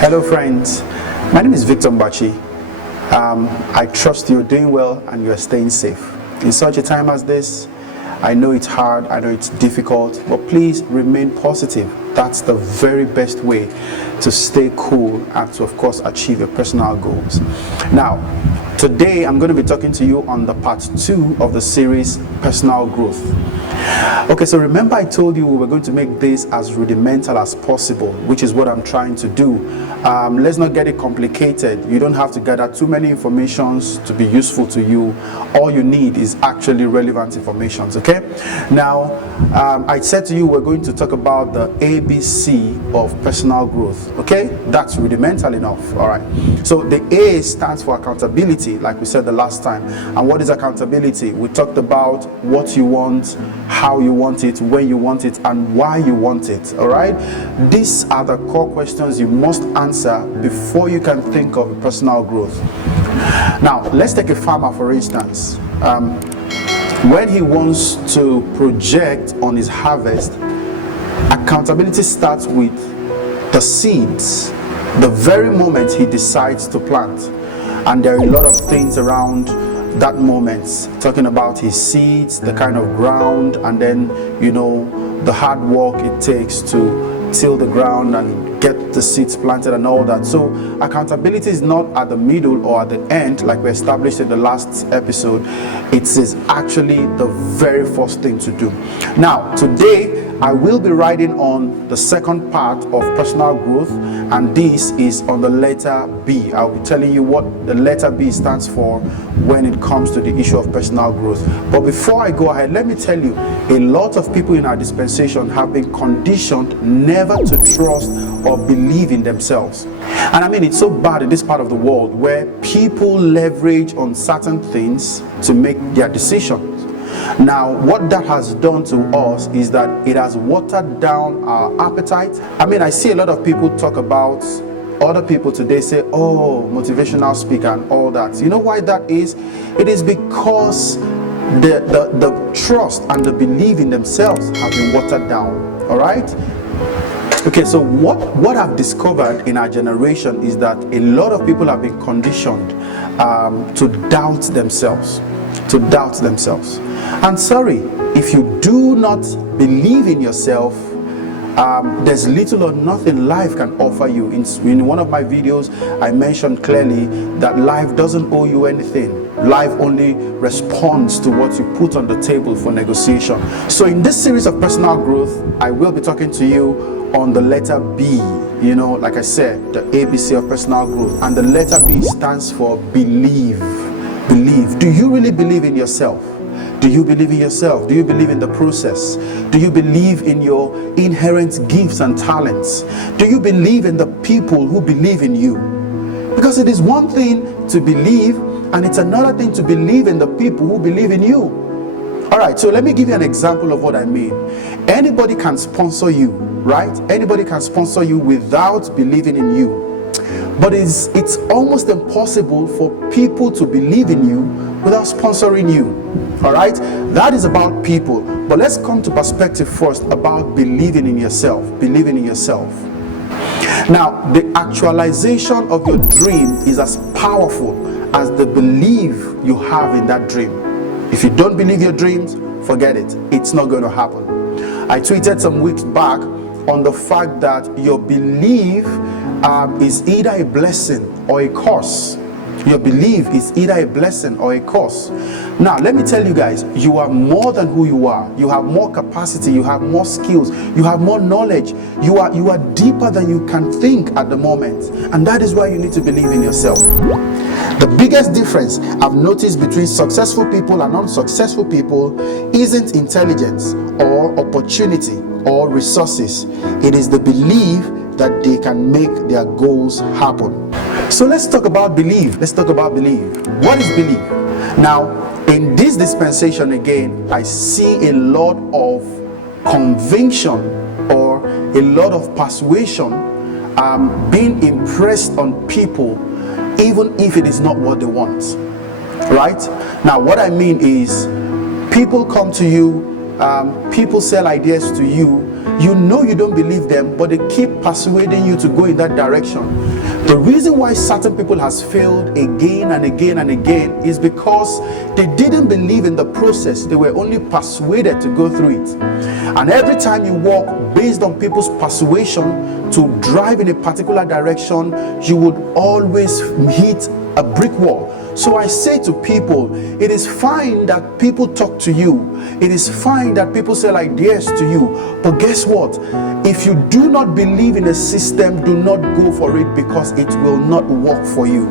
Hello friends, my name is Victor Mbachi. I trust you're doing well and you're staying safe. In such a time as this, I know it's hard, I know it's difficult, but please remain positive. That's the very best way to stay cool and to, of course, achieve your personal goals. Now, today I'm going to be talking to you on the part 2 of the series, Personal Growth. Okay, so remember I told you we were going to make this as rudimental as possible, which is what I'm trying to do. Let's not get it complicated. You don't have to gather too many informations to be useful to you. All you need is actually relevant informations, okay? Now, I said to you we're going to talk about the ABC of personal growth, okay? That's rudimental enough, all right? So the A stands for accountability, like we said the last time. And what is accountability? We talked about what you want, how you want it, when you want it, and why you want it, all right? These are the core questions you must answer before you can think of personal growth. Now, let's take a farmer, for instance. When he wants to project on his harvest, accountability starts with the seeds, the very moment he decides to plant. And there are a lot of things around that moment, talking about his seeds, the kind of ground, and then, you know, the hard work it takes to till the ground and get the seeds planted and all that. So accountability is not at the middle or at the end like we established in the last episode. It is actually the very first thing to do. Now, today I will be writing on the second part of personal growth, and this is on the letter B. I'll be telling you what the letter B stands for when it comes to the issue of personal growth. But before I go ahead, let me tell you, a lot of people in our dispensation have been conditioned never to trust or believe in themselves. And I mean, it's so bad in this part of the world where people leverage on certain things to make their decisions. Now, what that has done to us is that it has watered down our appetite. I mean, I see a lot of people talk about other people today say, oh, motivational speaker and all that. You know why that is? It is because the trust and the belief in themselves have been watered down. All right? Okay, so what I've discovered in our generation is that a lot of people have been conditioned to doubt themselves. And sorry, if you do not believe in yourself, there's little or nothing life can offer you. In one of my videos, I mentioned clearly that life doesn't owe you anything. Life only responds to what you put on the table for negotiation. So in this series of personal growth, I will be talking to you on the letter B. You know, like I said, the ABC of personal growth. And the letter B stands for believe. Believe. Do you really believe in yourself? Do you believe in yourself? Do you believe in the process? Do you believe in your inherent gifts and talents? Do you believe in the people who believe in you? Because it is one thing to believe, and it's another thing to believe in the people who believe in you. All right, so let me give you an example of what I mean. Anybody can sponsor you, right? Anybody can sponsor you without believing in you. But it's almost impossible for people to believe in you without sponsoring you. All right? That is about people. But let's come to perspective first about believing in yourself. Believing in yourself. Now, the actualization of your dream is as powerful as the belief you have in that dream. If you don't believe your dreams, forget it. It's not going to happen. I tweeted some weeks back on the fact that your belief is either a blessing or a curse. Your belief is either a blessing or a curse. Now, let me tell you guys, you are more than who you are. You have more capacity, you have more skills, you have more knowledge. You are deeper than you can think at the moment. And that is why you need to believe in yourself. The biggest difference I've noticed between successful people and unsuccessful people isn't intelligence or opportunity or resources. It is the belief that they can make their goals happen. So let's talk about belief. Let's talk about belief. What is belief? Now, in this dispensation again, I see a lot of conviction or a lot of persuasion being impressed on people, even if it is not what they want. Right? Now, what I mean is, people come to you, people sell ideas to you, you know you don't believe them, but they keep persuading you to go in that direction. The reason why certain people has failed again and again and again is because they didn't believe in the process. They were only persuaded to go through it. And every time you walk based on people's persuasion to drive in a particular direction, you would always hit a brick wall. So I say to people, it is fine that people talk to you. It is fine that people sell ideas to you. But guess what? If you do not believe in a system, do not go for it, because it will not work for you.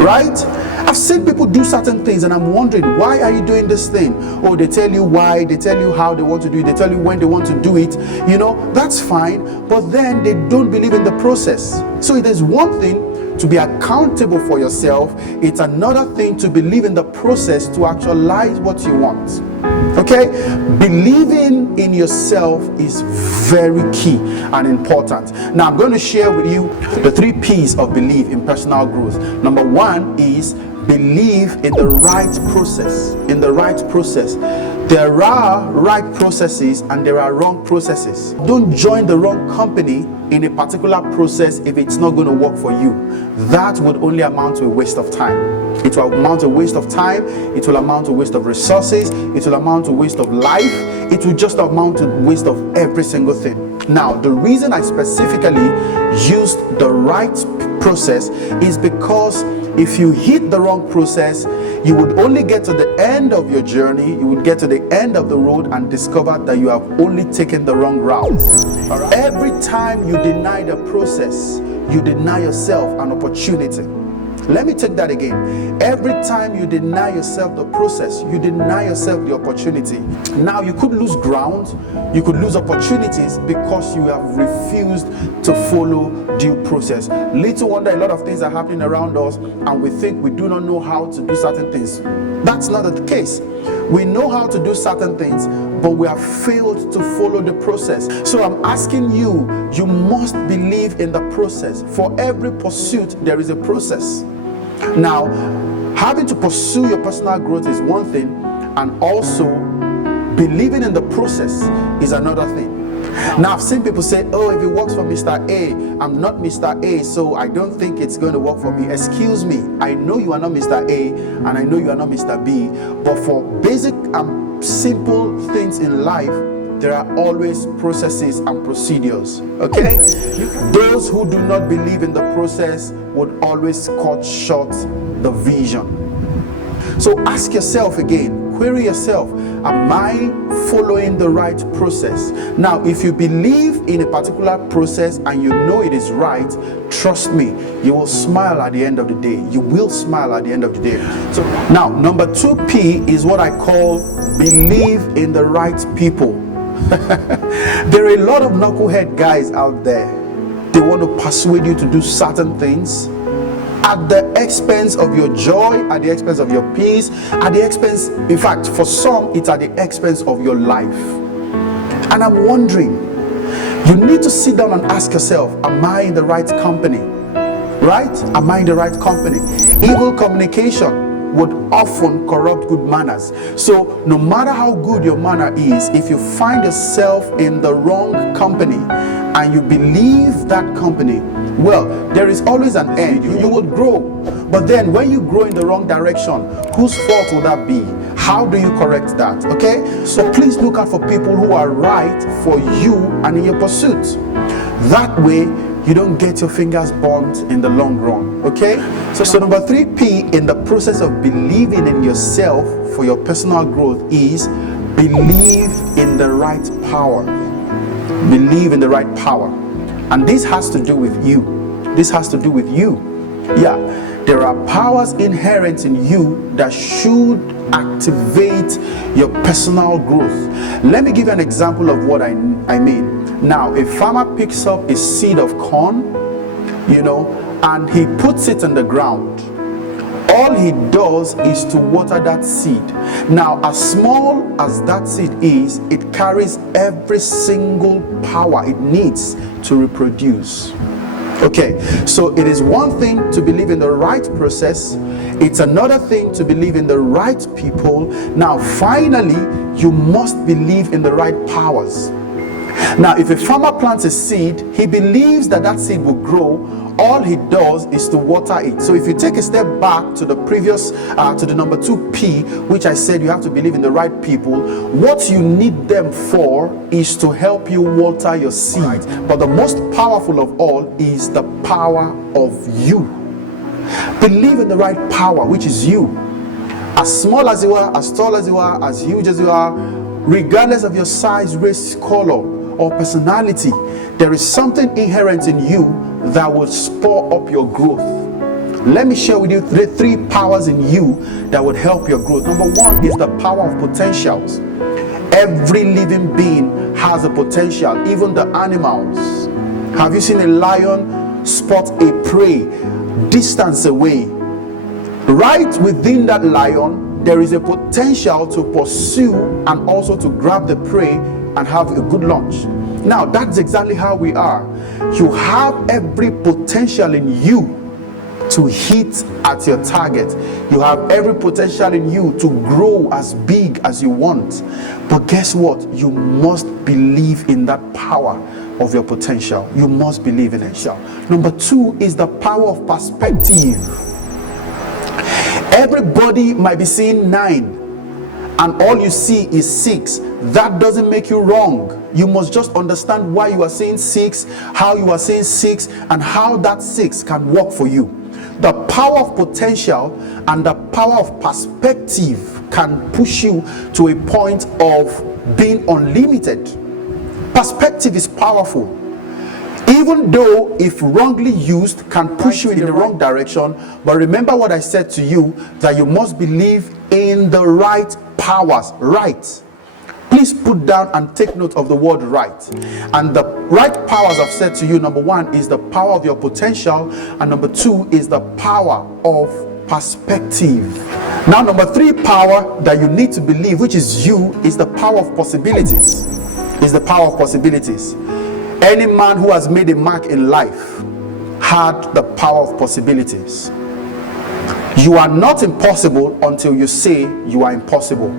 Right? I've seen people do certain things and I'm wondering, why are you doing this thing? Oh, they tell you why, they tell you how they want to do it, they tell you when they want to do it. You know, that's fine, but then they don't believe in the process. So it is one thing to be accountable for yourself. It's another thing to believe in the process to actualize what you want. Okay? Believing in yourself is very key and important. Now I'm going to share with you the 3 P's of belief in personal growth. Number 1 is believe in the right process. In the right process. There are right processes and there are wrong processes. Don't join the wrong company in a particular process if it's not going to work for you. That would only amount to a waste of time. It will amount to a waste of time. It will amount to a waste of resources. It will amount to a waste of life. It will just amount to a waste of every single thing. Now, the reason I specifically used the right process is because if you hit the wrong process, you would only get to the end of your journey, you would get to the end of the road and discover that you have only taken the wrong route. Right. Every time you deny the process, you deny yourself an opportunity. Let me take that again. Every time you deny yourself the process, you deny yourself the opportunity. Now you could lose ground, you could lose opportunities because you have refused to follow due process. Little wonder a lot of things are happening around us and we think we do not know how to do certain things. That's not the case. We know how to do certain things, but we have failed to follow the process. So I'm asking you, you must believe in the process. For every pursuit, there is a process. Now, having to pursue your personal growth is one thing, and also believing in the process is another thing. Now, I've seen people say, oh, if it works for Mr. A, I'm not Mr. A, so I don't think it's going to work for me. Excuse me, I know you are not Mr. A, and I know you are not Mr. B, but for basic and simple things in life, there are always processes and procedures. Okay? Those who do not believe in the process would always cut short the vision. So ask yourself again, query yourself, am I following the right process? Now, if you believe in a particular process and you know it is right, trust me, you will smile at the end of the day. You will smile at the end of the day. So now, number 2P is what I call believe in the right people. There are a lot of knucklehead guys out there. They want to persuade you to do certain things at the expense of your joy, at the expense of your peace, at the expense, in fact, for some, it's at the expense of your life. And I'm wondering, you need to sit down and ask yourself, am I in the right company? Right? Am I in the right company? Evil communication would often corrupt good manners. So no matter how good your manner is, if you find yourself in the wrong company and you believe that company, well, there is always an end. You will grow. But then when you grow in the wrong direction, whose fault will that be? How do you correct that? Okay? So please look out for people who are right for you and in your pursuit. That way, you don't get your fingers burnt in the long run. Okay? So number 3P in the process of believing in yourself for your personal growth is believe in the right power. Believe in the right power. And this has to do with you. This has to do with you. Yeah, there are powers inherent in you that should activate your personal growth. Let me give you an example of what I mean. Now, a farmer picks up a seed of corn, and he puts it in the ground. All he does is to water that seed. Now, as small as that seed is, it carries every single power it needs to reproduce. Okay, so it is one thing to believe in the right process. It's another thing to believe in the right people. Now, finally, you must believe in the right powers. Now, if a farmer plants a seed, he believes that that seed will grow. All he does is to water it. So if you take a step back to the previous, to the number 2P, which I said you have to believe in the right people, what you need them for is to help you water your seed. But the most powerful of all is the power of you. Believe in the right power, which is you. As small as you are, as tall as you are, as huge as you are, regardless of your size, race, color, or personality, there is something inherent in you that will spur up your growth. Let me share with you the 3 powers in you that would help your growth. Number 1 is the power of potentials. Every living being has a potential, even the animals. Have you seen a lion spot a prey distance away? Right within that lion, there is a potential to pursue and also to grab the prey and have a good lunch. Now, that's exactly how we are. You have every potential in you to hit at your target. You have every potential in you to grow as big as you want. But guess what? You must believe in that power of your potential. You must believe in it. Number 2 is the power of perspective. Everybody might be seeing 9 and all you see is 6. That doesn't make you wrong. You must just understand why you are saying 6, how you are saying 6, and how that 6 can work for you. The power of potential and the power of perspective can push you to a point of being unlimited. Perspective is powerful. Even though if wrongly used can push you in the wrong direction, but remember what I said to you, that you must believe in the right powers. Right. Please put down and take note of the word right. And the right powers I've said to you, number 1 is the power of your potential, and number 2 is the power of perspective. Now, number 3 power that you need to believe, which is you, is the power of possibilities. Is the power of possibilities. Any man who has made a mark in life had the power of possibilities. You are not impossible until you say you are impossible.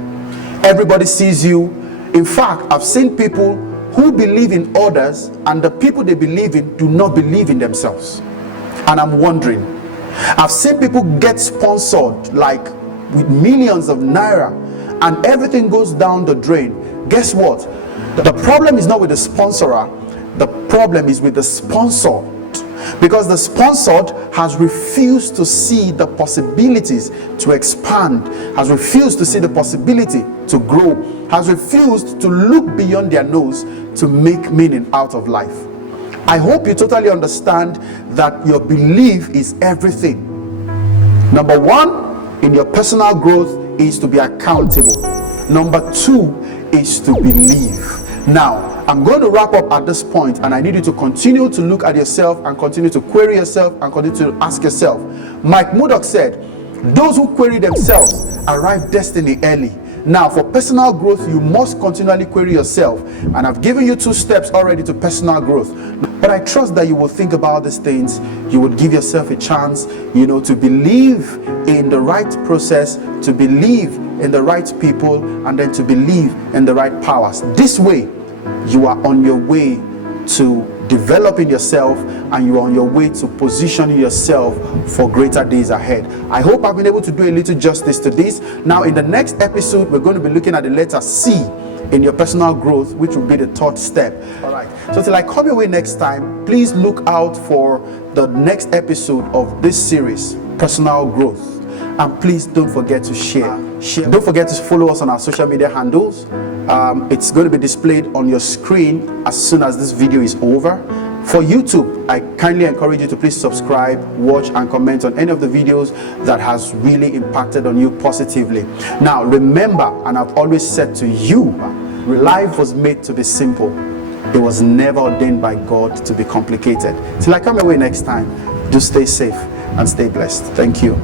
Everybody sees you. In fact, I've seen people who believe in others, and the people they believe in do not believe in themselves. And I'm wondering, I've seen people get sponsored like with millions of naira, and everything goes down the drain. Guess what? The problem is not with the sponsorer. The problem is with the sponsored, because the sponsored has refused to see the possibilities to expand, has refused to see the possibility to grow, has refused to look beyond their nose to make meaning out of life. I hope you totally understand that your belief is everything. Number 1 in your personal growth is to be accountable. Number 2 is to believe. Now, I'm going to wrap up at this point, and I need you to continue to look at yourself and continue to query yourself and continue to ask yourself. Mike Murdoch said, those who query themselves arrive destiny early. Now, for personal growth, you must continually query yourself, and I've given you 2 steps already to personal growth. But I trust that you will think about these things. You would give yourself a chance, to believe in the right process, to believe in the right people, and then to believe in the right powers. This way, you are on your way to developing yourself, and you are on your way to positioning yourself for greater days ahead. I hope I've been able to do a little justice to this. Now, in the next episode, we're going to be looking at the letter C in your personal growth, which will be the 3rd step. All right. So till I come your way next time, please look out for the next episode of this series, Personal Growth. And please don't forget to share. Don't forget to follow us on our social media handles. It's going to be displayed on your screen as soon as this video is over. For YouTube, I kindly encourage you to please subscribe, watch, and comment on any of the videos that has really impacted on you positively. Now, remember, and I've always said to you, life was made to be simple. It was never ordained by God to be complicated. Till I come your way next time, do stay safe and stay blessed. Thank you.